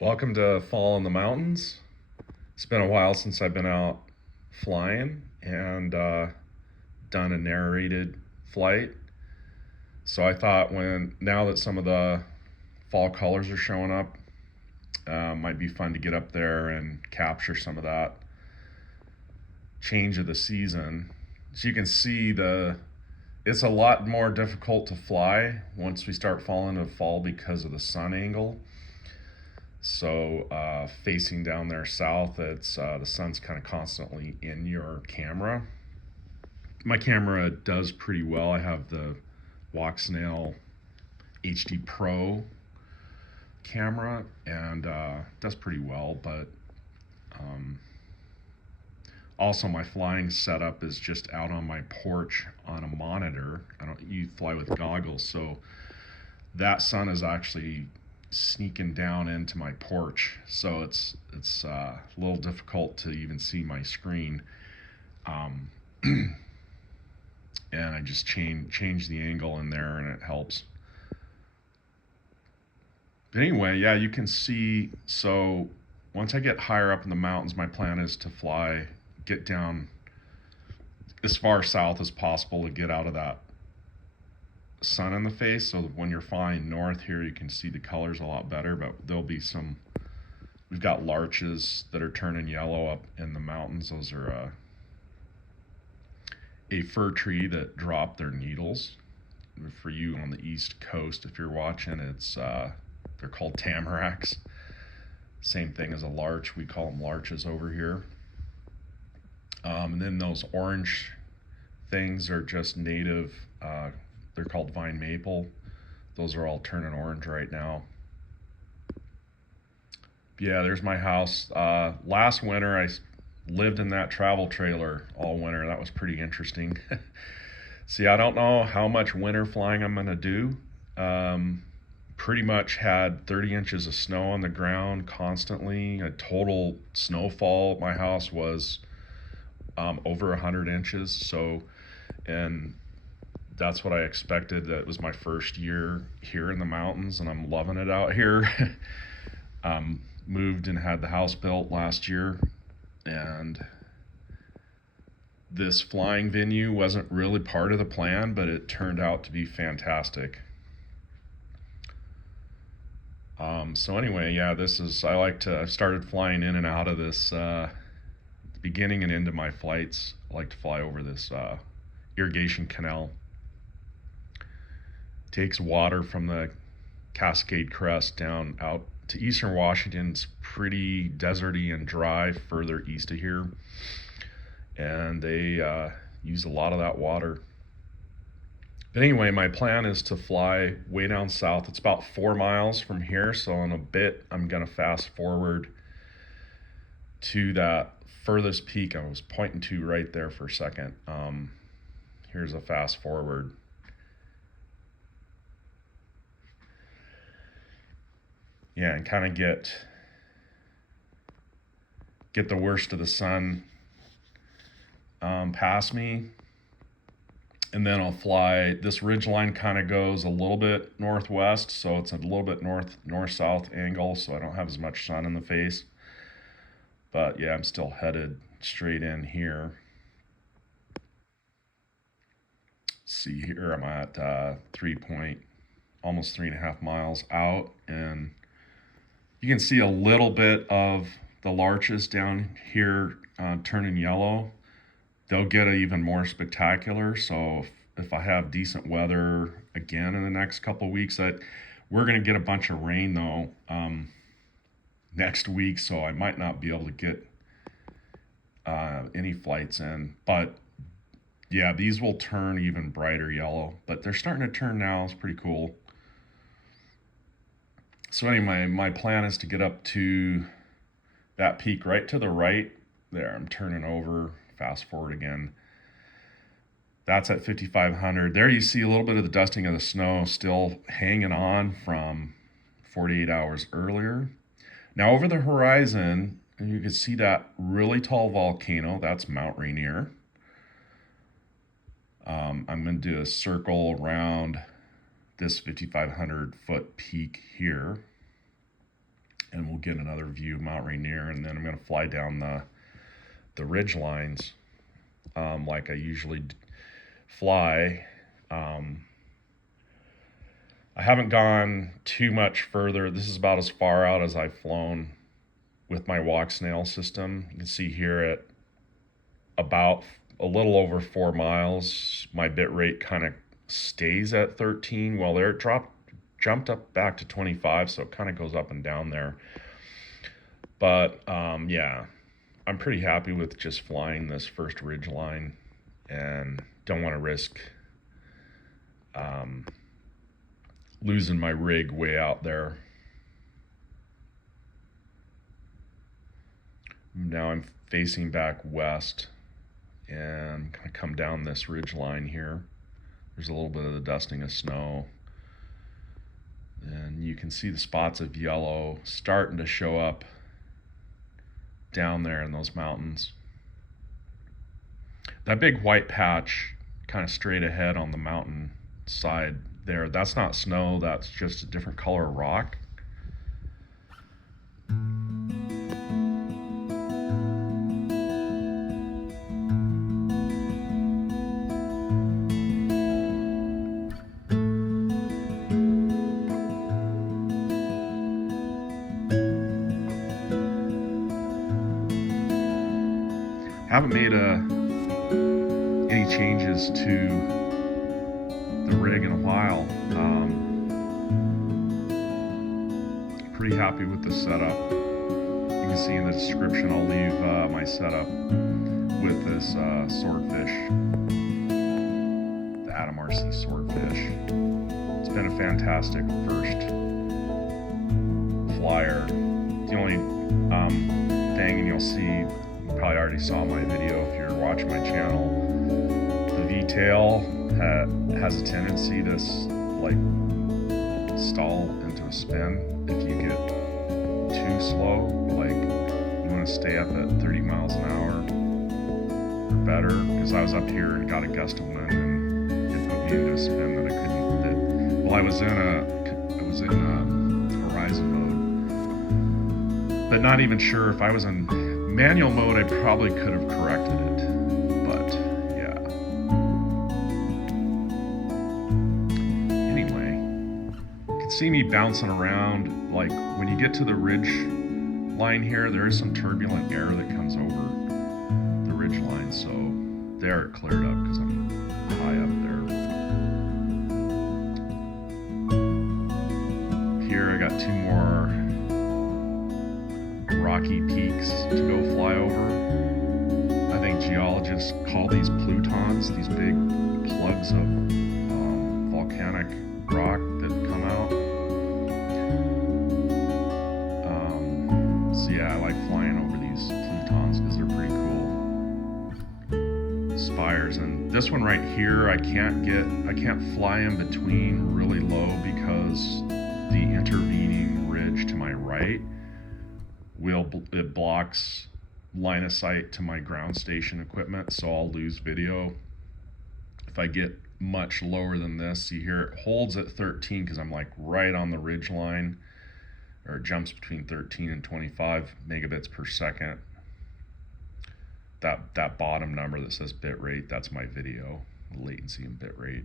Welcome to Fall in the Mountains. It's been a while since I've been out flying and done a narrated flight. So I thought now that some of the fall colors are showing up, might be fun to get up there and capture some of that change of the season. So you can see it's a lot more difficult to fly once we start falling into fall because of the sun angle. So facing down there south, it's the sun's kind of constantly in your camera. My camera does pretty well. I have the Walksnail HD Pro camera and does pretty well, but also my flying setup is just out on my porch on a monitor. You fly with goggles, so that sun is actually sneaking down into my porch, so it's a little difficult to even see my screen. And I just change the angle in there and it helps. But anyway, yeah, you can see, so once I get higher up in the mountains, my plan is to get down as far south as possible to get out of that sun in the face, so that when you're flying north here you can see the colors a lot better. But we've got larches that are turning yellow up in the mountains. Those are a fir tree that dropped their needles. For you on the east coast, if you're watching, they're called tamaracks. Same thing as a larch, we call them larches over here. And then those orange things are just native. They're called vine maple. Those are all turning orange right now. Yeah, there's my house. Last winter, I lived in that travel trailer all winter. That was pretty interesting. See, I don't know how much winter flying I'm gonna do. Pretty much had 30 inches of snow on the ground constantly. A total snowfall at my house was over 100 inches. So, and that's what I expected. That was my first year here in the mountains, and I'm loving it out here. Moved and had the house built last year, and this flying venue wasn't really part of the plan, but it turned out to be fantastic. So anyway, yeah, I've started flying in and out of this, beginning and into my flights. I like to fly over this irrigation canal. Takes water from the Cascade Crest down out to eastern Washington. It's pretty deserty and dry further east of here, and they use a lot of that water. But anyway, my plan is to fly way down south. It's about 4 miles from here, so in a bit I'm gonna fast forward to that furthest peak I was pointing to right there for a second. Here's a fast forward. Yeah, and kind of get the worst of the sun past me, and then I'll fly. This ridge line kind of goes a little bit northwest, so it's a little bit north-south angle, so I don't have as much sun in the face. But yeah, I'm still headed straight in here. See here, I'm at almost 3.5 miles out, and you can see a little bit of the larches down here turning yellow. They'll get even more spectacular. So if I have decent weather again in the next couple of weeks, we're gonna get a bunch of rain though next week, so I might not be able to get any flights in. But yeah, these will turn even brighter yellow, but they're starting to turn now. It's pretty cool. So anyway, my plan is to get up to that peak right to the right there. I'm turning over, fast forward again. That's at 5,500. There you see a little bit of the dusting of the snow still hanging on from 48 hours earlier. Now over the horizon, you can see that really tall volcano. That's Mount Rainier. I'm going to do a circle around this 5,500 foot peak here, and we'll get another view of Mount Rainier, and then I'm going to fly down the ridge lines like I usually fly. I haven't gone too much further. This is about as far out as I've flown with my Walksnail system. You can see here at about a little over 4 miles, my bit rate kind of stays at 13. Well, there it jumped up back to 25, so it kind of goes up and down there. But yeah, I'm pretty happy with just flying this first ridge line, and don't want to risk losing my rig way out there. Now I'm facing back west, and I'm going to come down this ridge line here. There's a little bit of the dusting of snow, and you can see the spots of yellow starting to show up down there in those mountains. That big white patch kind of straight ahead on the mountain side there, that's not snow, that's just a different color of rock. Haven't made any changes to the rig in a while. Pretty happy with the setup. You can see in the description, I'll leave my setup with this Swordfish, the AtomRc Swordfish. It's been a fantastic first flyer. The only thing, and you'll see, you probably already saw my video if you're watching my channel, the V-tail has a tendency to like stall into a spin if you get too slow. Like, you want to stay up at 30 miles an hour or better, because I was up here and got a gust of wind and it put me into a spin that I couldn't. Well, I was in horizon mode, but not even sure. If I was in manual mode, I probably could have corrected it, but yeah. Anyway, you can see me bouncing around. Like, when you get to the ridge line here, there is some turbulent air that comes over the ridge line, so there it cleared up because I'm high up there. Here I got 2 more rocky peaks to go fly over. I think geologists call these plutons, these big plugs of volcanic rock that come out. So yeah, I like flying over these plutons because they're pretty cool spires. And this one right here, I can't fly in between really low because the intervening ridge to my right it blocks line of sight to my ground station equipment, so I'll lose video if I get much lower than this. See here, it holds at 13 because I'm like right on the ridge line, or it jumps between 13 and 25 megabits per second. That bottom number that says bit rate, that's my video latency and bit rate.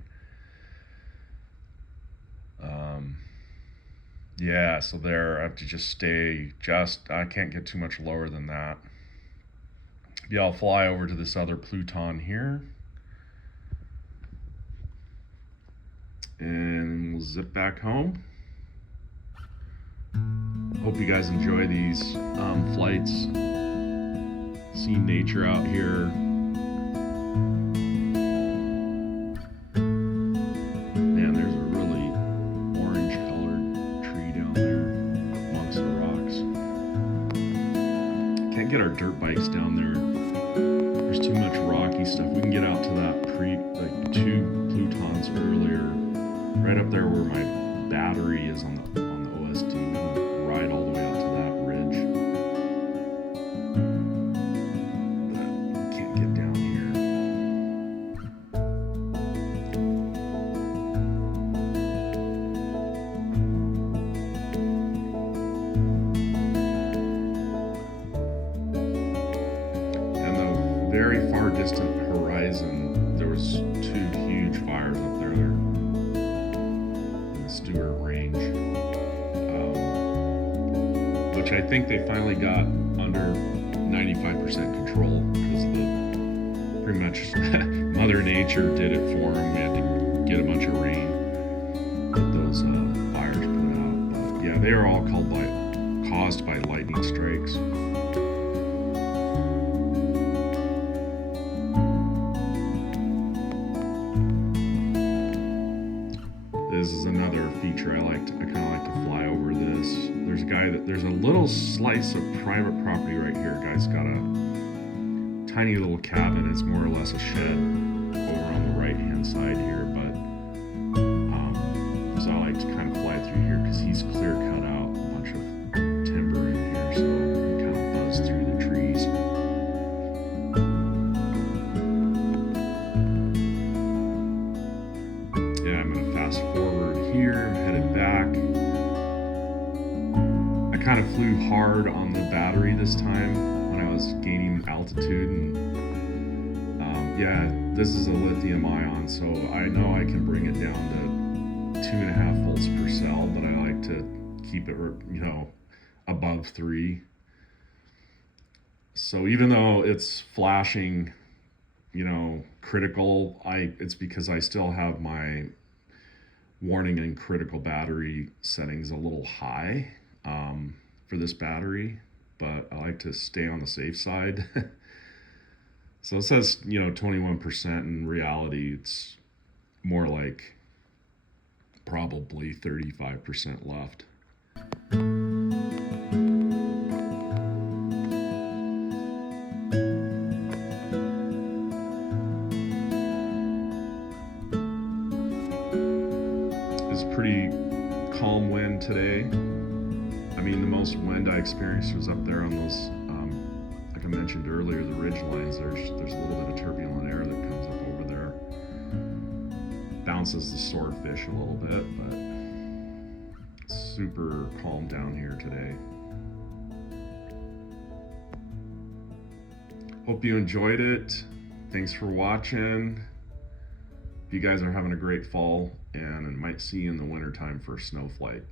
Yeah, so there I have to just stay I can't get too much lower than that. Yeah, I'll fly over to this other Pluton here, and we'll zip back home. Hope you guys enjoy these flights, seeing nature out here. Man, there's a really orange colored tree down there amongst the rocks. Can't get our dirt bikes down there. There's too much rocky stuff. We can get out to that like 2 Plutons earlier, right up there where my battery is on the OSD. We can ride all the way out to that ridge. But we can't get down here. very far distant horizon, there was 2 huge fires up there in the Stewart Range, which I think they finally got under 95% control because pretty much Mother Nature did it for them. We had to get a bunch of rain, get those fires put out. But yeah, they are all caused by lightning strikes. This is another feature I kind of like to fly over this. There's a little slice of private property right here. Guy's got a tiny little cabin. It's more or less a shed over on the right hand side here, but so I like to kind of fly through here because he's clear cut out a bunch of timber in here, so I can kind of buzz through the trees. Yeah, I'm gonna fast forward here. I'm headed back. I kind of flew hard on the battery this time when I was gaining altitude, and yeah, this is a lithium ion, so I know I can bring it down to 2.5 volts per cell, but I like to keep it, you know, above 3. So even though it's flashing, you know, critical, it's because I still have my warning and critical battery settings a little high for this battery, but I like to stay on the safe side. So it says, you know, 21%. In reality, it's more like probably 35% left. It's pretty calm wind today. I mean, the most wind I experienced was up there on those, like I mentioned earlier, the ridge lines. There's a little bit of turbulent air that comes up over there. Bounces the swordfish a little bit, but it's super calm down here today. Hope you enjoyed it. Thanks for watching. You guys are having a great fall, and I might see you in the wintertime for a snow flight.